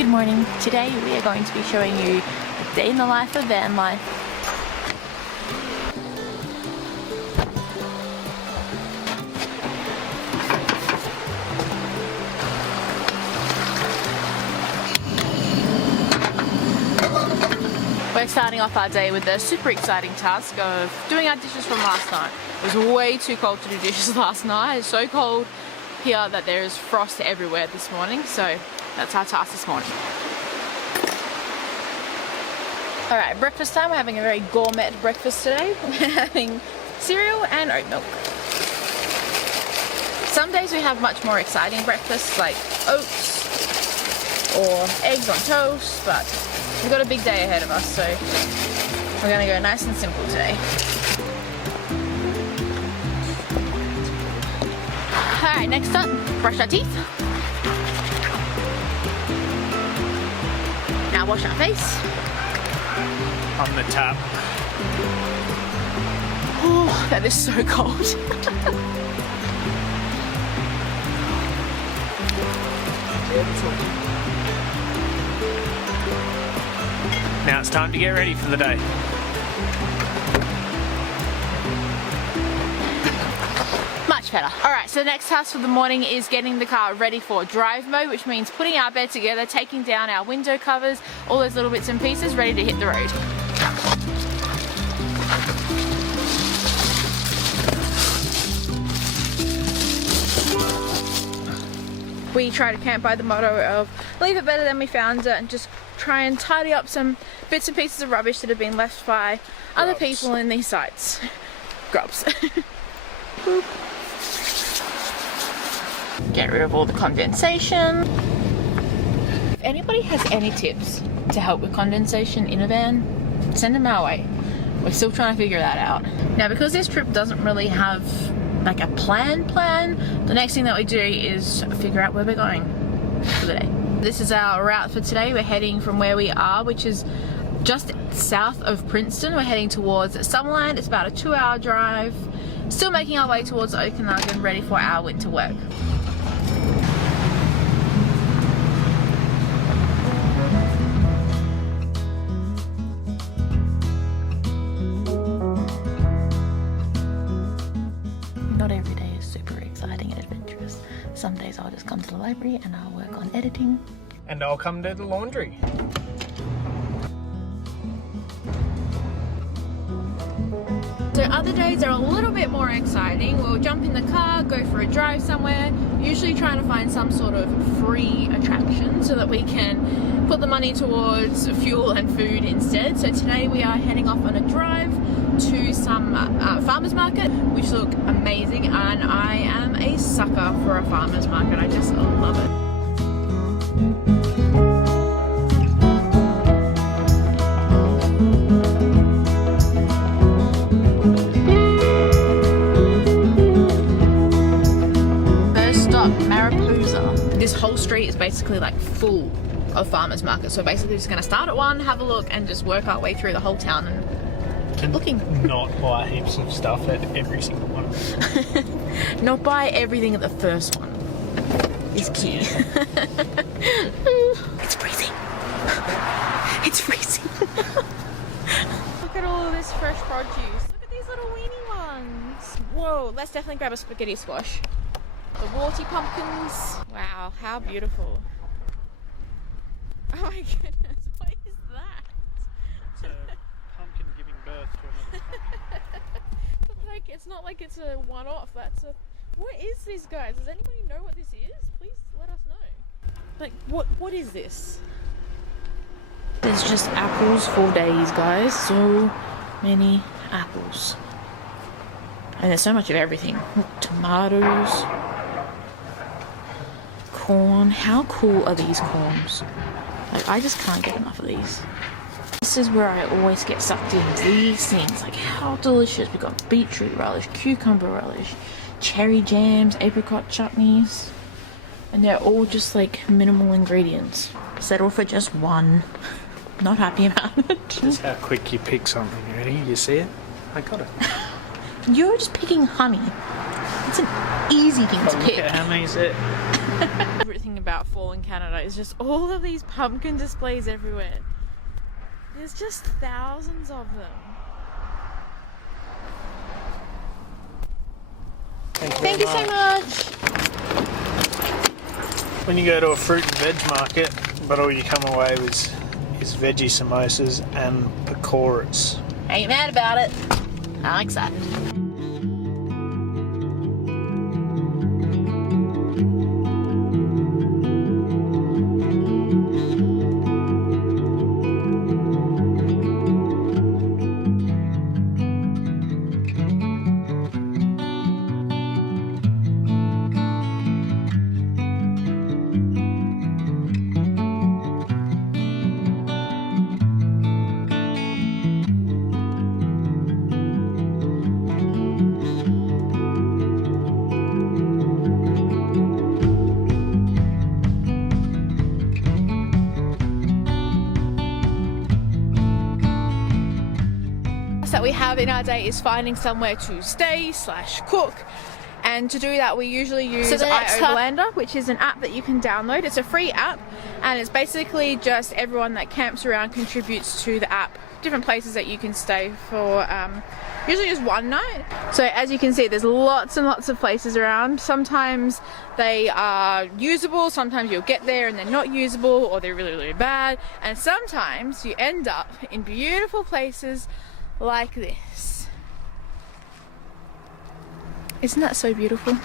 Good morning. Today we are going to be showing you a day in the life of van life. We're starting off our day with the super exciting task of doing our dishes from last night. It was way too cold to do dishes last night. It's so cold here that there is frost everywhere this morning, so that's our task this morning. Alright, breakfast time. We're having a very gourmet breakfast today. We're having cereal and oat milk. Some days we have much more exciting breakfasts like oats or eggs on toast, but we've got a big day ahead of us, so we're going to go nice and simple today. Alright, next up, brush our teeth. Now wash our face. On the tap. Oh, that is so cold. Now it's time to get ready for the day. Much better. Alright, so the next task for the morning is getting the car ready for drive mode, which means putting our bed together, taking down our window covers, all those little bits and pieces, ready to hit the road. We try to camp by the motto of leave it better than we found it, and just try and tidy up some bits and pieces of rubbish that have been left by other people in these sites. Grubs. Boop. Get rid of all the condensation. If anybody has any tips to help with condensation in a van, send them our way. We're still trying to figure that out. Now, because this trip doesn't really have like a plan, the next thing that we do is figure out where we're going for the day. This is our route for today. We're heading from where we are, which is just south of Princeton. We're heading towards Summerland. It's about a 2-hour drive. Still making our way towards Okanagan, ready for our winter work. Not every day is super exciting and adventurous. Some days I'll just come to the library and I'll work on editing. And I'll come to the laundry. So other days are a little bit more exciting. We'll jump in the car, go for a drive somewhere, usually trying to find some sort of free attraction so that we can put the money towards fuel and food instead. So today we are heading off on a drive to some farmers market, which look amazing, and I am a sucker for a farmers market. I just love it. This whole street is basically like full of farmers markets, so basically just going to start at one, have a look, and just work our way through the whole town and keep looking. Not buy heaps of stuff at every single one. Not buy everything at the first one is key. It's freezing. It's freezing. Look at all of this fresh produce. Look at these little weenie ones. Whoa, let's definitely grab a spaghetti squash. The warty pumpkins. Wow, how beautiful. Oh my goodness, what is that? It's a pumpkin giving birth to another pumpkin. But like, it's not like it's a one-off. That's a... What is this, guys? Does anybody know what this is? Please let us know. Like, what is this? There's just apples for days, guys. So many apples. And there's so much of everything. Tomatoes. Corn. How cool are these corns? Like, I just can't get enough of these. This is where I always get sucked into these things. Like, how delicious. We've got beetroot relish, cucumber relish, cherry jams, apricot chutneys, and they're all just like minimal ingredients. Settle for just one. Not happy about it. That's how quick you pick something. Ready? You see it? I got it. You're just picking honey. It's an easy thing to Look pick. at how many is it? Everything about fall in Canada is just all of these pumpkin displays everywhere. There's just thousands of them. Thank you so much. When you go to a fruit and veg market, but all you come away with is veggie samosas and pakoras. Ain't mad about it. I'm excited. That we have in our day is finding somewhere to stay / cook, and to do that we usually use iOverlander, which is an app that you can download. It's a free app and it's basically just everyone that camps around contributes to the app, different places that you can stay for usually just one night. So as you can see, there's lots and lots of places around. Sometimes they are usable, sometimes you'll get there and they're not usable, or they're really, really bad, and sometimes you end up in beautiful places like this. Isn't that so beautiful?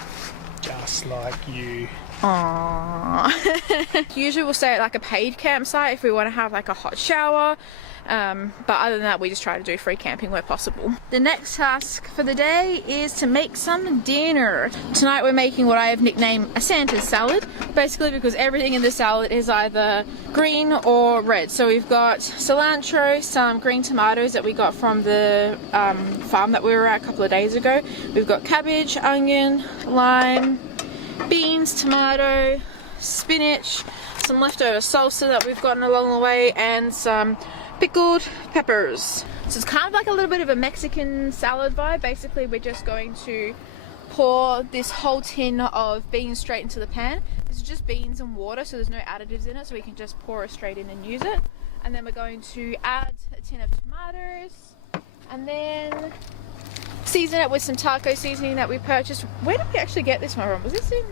Just like you. Aww. Usually we'll stay at like a paid campsite if we want to have like a hot shower, but other than that we just try to do free camping where possible. The next task for the day is to make some dinner. Tonight we're making what I have nicknamed a Santa's salad, basically because everything in the salad is either green or red. So we've got cilantro, some green tomatoes that we got from the farm that we were at a couple of days ago. We've got cabbage, onion, lime, beans, tomato, spinach, some leftover salsa that we've gotten along the way, and some pickled peppers. So it's kind of like a little bit of a Mexican salad vibe. Basically we're just going to pour this whole tin of beans straight into the pan. This is just beans and water, so there's no additives in it, so we can just pour it straight in and use it. And then we're going to add a tin of tomatoes and then season it with some taco seasoning that we purchased. Where did we actually get this one from? Was this in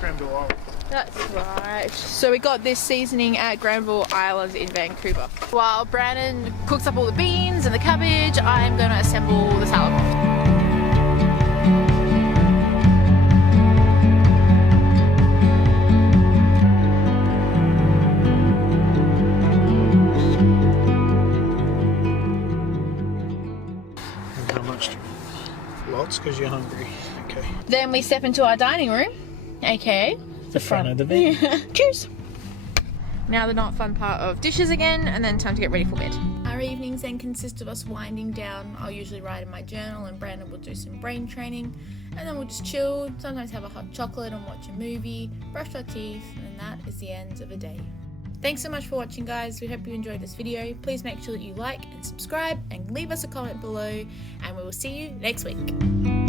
Granville Island. That's right. So we got this seasoning at Granville Island in Vancouver. While Brandon cooks up all the beans and the cabbage, I'm going to assemble the salad. How much? Lots, because you're hungry. Okay. Then we step into our dining room, aka The front of the van. Cheers! Now the not fun part of dishes again, and then time to get ready for bed. Our evenings then consist of us winding down. I'll usually write in my journal and Brandon will do some brain training, and then we'll just chill, sometimes have a hot chocolate and watch a movie, brush our teeth, and that is the end of a day. Thanks so much for watching, guys. We hope you enjoyed this video. Please make sure that you like and subscribe and leave us a comment below, and we will see you next week.